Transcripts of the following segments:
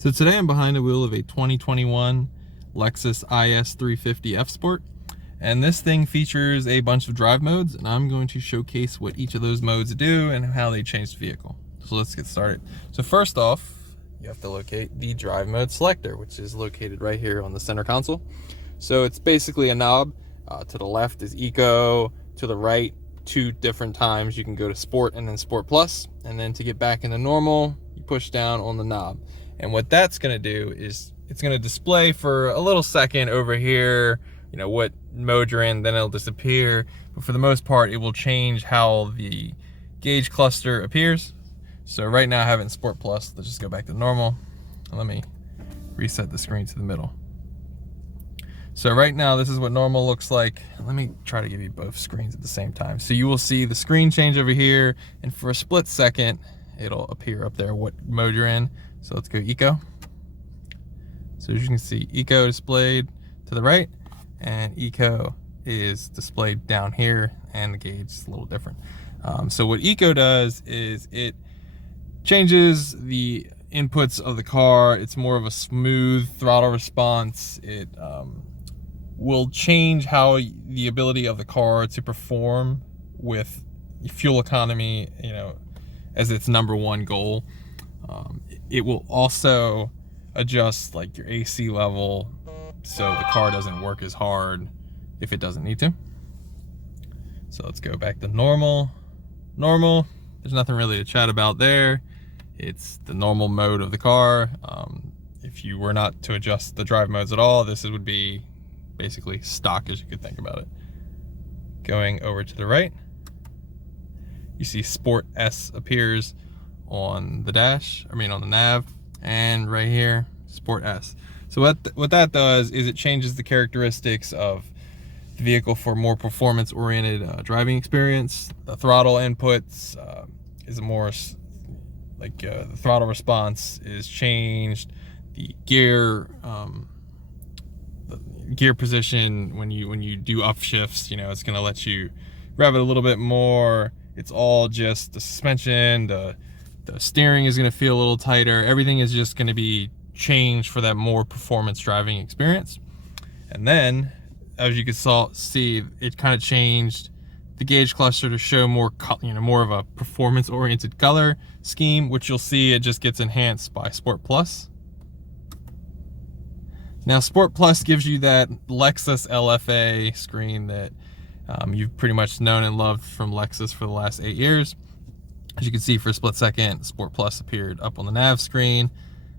So today I'm behind the wheel of a 2021 Lexus IS 350 F Sport, and this thing features a bunch of drive modes, and I'm going to showcase what each of those modes do and how they change the vehicle. So let's get started. So first off, you have to locate the drive mode selector, which is located right here on the center console. So it's basically a knob. To the left is Eco, to the right, two different times you can go to Sport and then Sport Plus, and then to get back into normal, you push down on the knob. And what that's going to do is it's going to display for a little second over here, you know, what mode you're in, then it'll disappear. But for the most part, it will change how the gauge cluster appears. So right now I have it in Sport Plus. Let's just go back to normal. Let me reset the screen to the middle. So right now, this is what normal looks like. Let me try to give you both screens at the same time. So you will see the screen change over here, and for a split second, it'll appear up there what mode you're in. So let's go Eco. So as you can see, Eco displayed to the right, and Eco is displayed down here, and the gauge is a little different. So what Eco does is it changes the inputs of the car. It's more of a smooth throttle response. It will change how the ability of the car to perform with fuel economy, you know, as its #1 goal. It will also adjust like your AC level so the car doesn't work as hard if it doesn't need to. So let's go back to normal. Normal, there's nothing really to chat about there. It's the normal mode of the car. If you were not to adjust the drive modes at all, this would be basically stock as you could think about it. Going over to the right, you see Sport S appears on the dash, on the nav, and right here, Sport S. So what that does is it changes the characteristics of the vehicle for more performance-oriented driving experience. The throttle inputs is more like the throttle response is changed. The gear position when you do upshifts, you know, it's going to let you rev it a little bit more. It's all just the suspension, the steering is going to feel a little tighter. Everything is just going to be changed for that more performance driving experience. And then, as you can see, it kind of changed the gauge cluster to show more, more of a performance-oriented color scheme, which you'll see it just gets enhanced by Sport Plus. Now, Sport Plus gives you that Lexus LFA screen that you've pretty much known and loved from Lexus for the last 8 years. As you can see, for a split second, Sport Plus appeared up on the nav screen,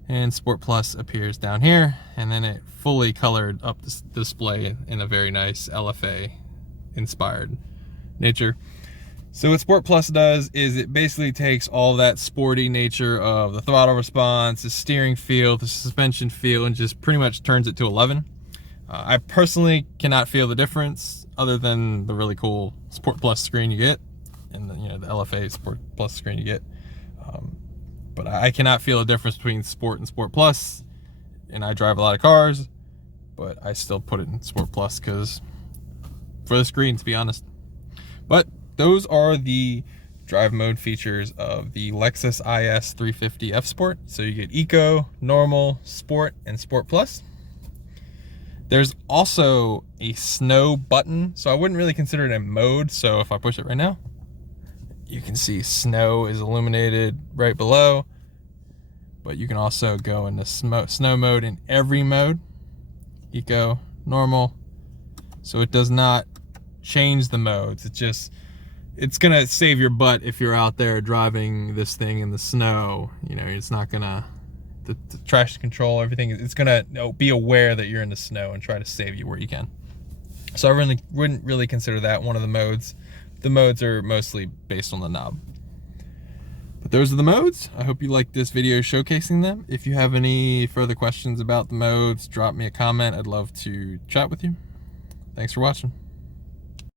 and Sport Plus appears down here, and then it fully colored up this display in a very nice LFA-inspired nature. So what Sport Plus does is it basically takes all that sporty nature of the throttle response, the steering feel, the suspension feel, and just pretty much turns it to 11. I personally cannot feel the difference other than the really cool Sport Plus screen you get, and the LFA Sport Plus screen you get. But I cannot feel a difference between Sport and Sport Plus, and I drive a lot of cars, but I still put it in Sport Plus because for the screen, to be honest. But those are the drive mode features of the Lexus IS 350 F Sport. So you get Eco, Normal, Sport, and Sport Plus. There's also a snow button, so I wouldn't really consider it a mode. So if I push it right now, you can see snow is illuminated right below, but you can also go into snow mode in every mode, Eco, Normal. So it does not change the modes. It's gonna save your butt if you're out there driving this thing in the snow. You know, it's not gonna, the traction control, everything, it's gonna be aware that you're in the snow and try to save you where you can. So I really wouldn't really consider that one of the modes. The modes are mostly based on the knob. But those are the modes. I hope you liked this video showcasing them. If you have any further questions about the modes, drop me a comment. I'd love to chat with you. Thanks for watching.